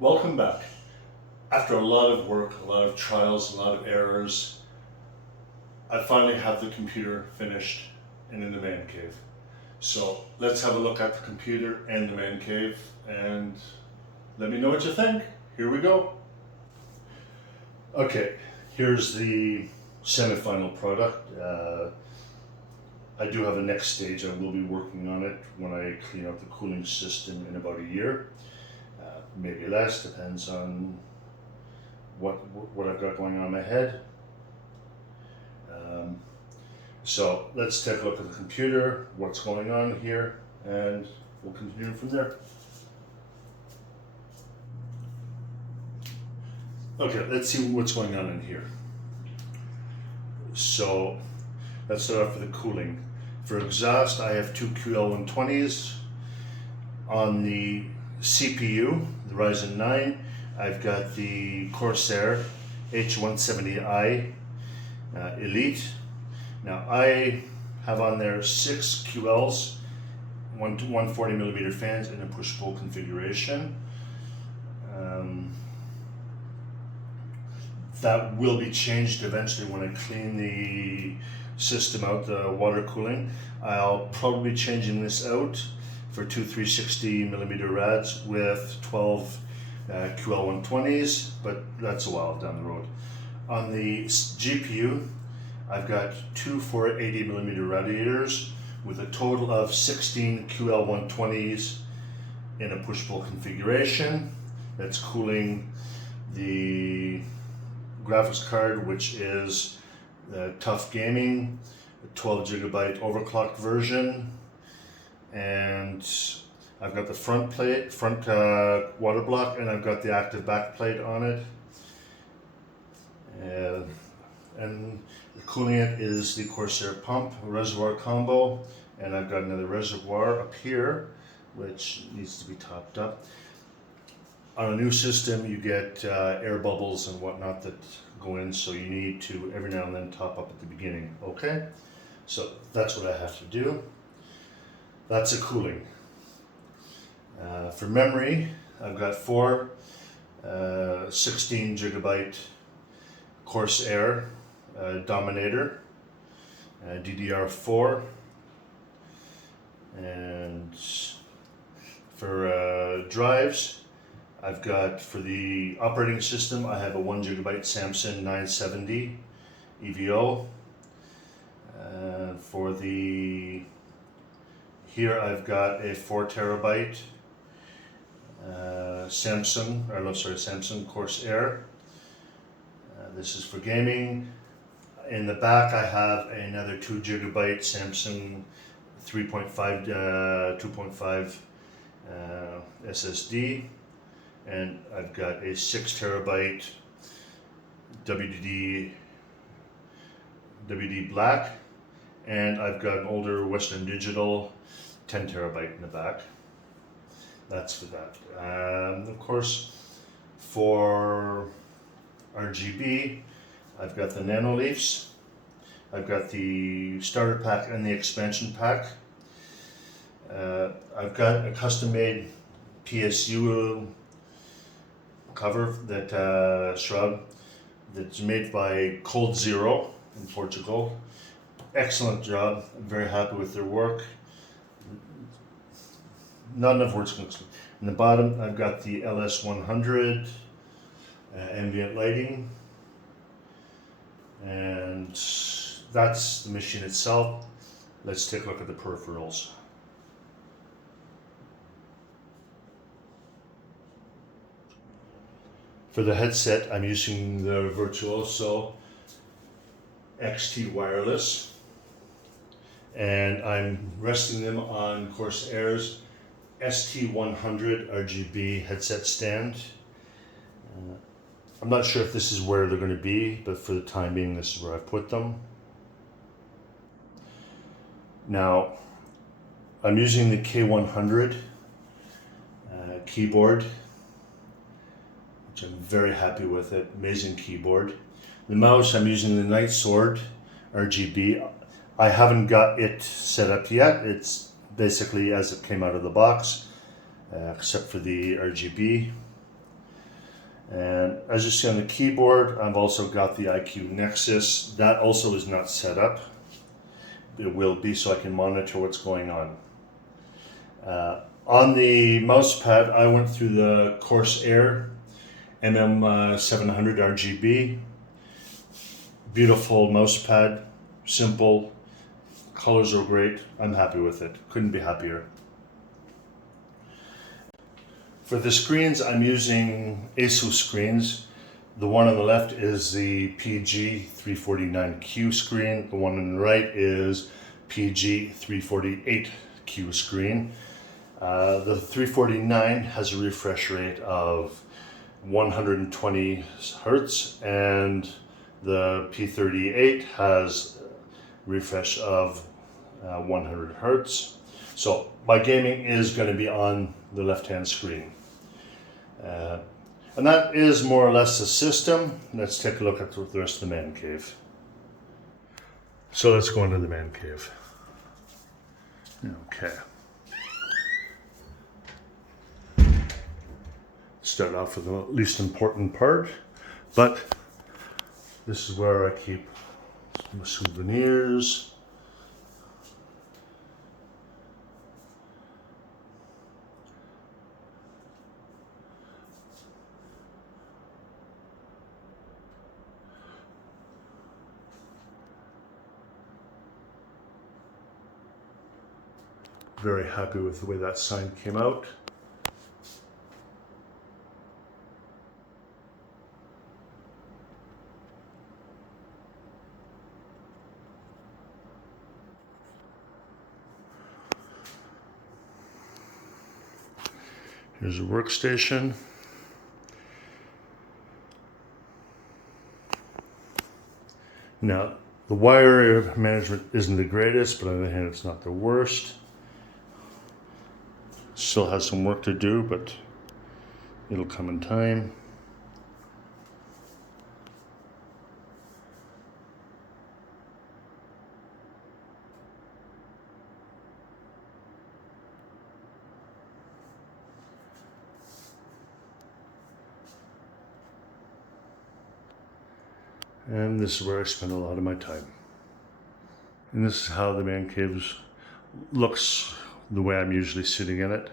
Welcome back. After a lot of work, a lot of trials, a lot of errors, I finally have the computer finished and in the man cave. So let's have a look at the computer and the man cave and let me know what you think. Here we go. Okay, here's the semi-final product. I do have a next stage. I will be working on it when I clean out the cooling system in about a year. Maybe less, depends on what I've got going on in my head. So let's take a look at the computer, what's going on here, and we'll continue from there. Okay, let's see what's going on in here. So let's start off with the cooling. For exhaust, I have two QL120s. On the CPU, the Ryzen 9, I've got the CROSSHAIR H170i Elite. Now I have on there 6 QLs, 140mm fans in a push-pull configuration. That will be changed eventually when I clean the system out, the water cooling. I'll probably be changing this out for two 360mm rads with 12 QL120s, but that's a while down the road. On the GPU, I've got two 480mm radiators with a total of 16 QL120s in a push-pull configuration. That's cooling the graphics card, which is the Tough Gaming, a 12GB overclocked version. And I've got the front water block, and I've got the active back plate on it. And cooling it is the CORSAIR pump reservoir combo, and I've got another reservoir up here which needs to be topped up. On a new system you get air bubbles and whatnot that go in, so you need to every now and then top up at the beginning. Okay, so that's what I have to do. That's a cooling. For memory, I've got four 16GB CORSSAIR DOMINATOR DDR4, and for drives, I've got, for the operating system, I have a 1GB Samsung 970 EVO. For the here I've got a 4TB Samsung CORSSAIR. This is for gaming. In the back I have another 2GB Samsung 2.5 SSD, and I've got a 6TB WD Black, and I've got an older Western Digital 10TB in the back. That's for that. Of course, for RGB, I've got the Nano Leafs, I've got the starter pack and the expansion pack. I've got a custom-made PSU cover, that shrub, that's made by ColdZero in Portugal. Excellent job. I'm very happy with their work. Not enough words. In the bottom, I've got the LS100 ambient lighting, and that's the machine itself. Let's take a look at the peripherals. For the headset, I'm using the Virtuoso XT wireless, and I'm resting them on CORSSAIR's ST100 RGB headset stand. I'm not sure if this is where they're going to be, but for the time being, this is where I put them. Now, I'm using the K100 keyboard, which I'm very happy with it. Amazing keyboard. The mouse, I'm using the Night Sword RGB. I haven't got it set up yet. It's basically as it came out of the box, except for the RGB. And as you see on the keyboard, I've also got the iCue Nexus. That also is not set up. It will be, so I can monitor what's going on. On the mouse pad, I went through the CROSSHAIR MM700 RGB. Beautiful mouse pad, simple, colors are great. I'm happy with it. Couldn't be happier. For the screens, I'm using ASUS screens. The one on the left is the PG349Q screen. The one on the right is PG348Q screen. The 349 has a refresh rate of 120 Hertz, and the P38 has a refresh of 100 Hertz. So my gaming is going to be on the left-hand screen. And that is more or less the system. Let's take a look at the rest of the man cave. So let's go into the man cave. Okay. Start off with the least important part, but this is where I keep my souvenirs. Very happy with the way that sign came out. Here's a workstation. Now, the wire management isn't the greatest, but on the other hand, it's not the worst. Still has some work to do, but it'll come in time. And this is where I spend a lot of my time. And this is how the man cave looks the way I'm usually sitting in it.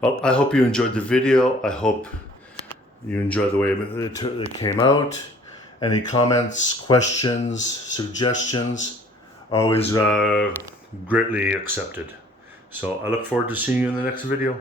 Well, I hope you enjoyed the video. I hope you enjoyed the way it came out. Any comments, questions, suggestions are always greatly accepted. So I look forward to seeing you in the next video.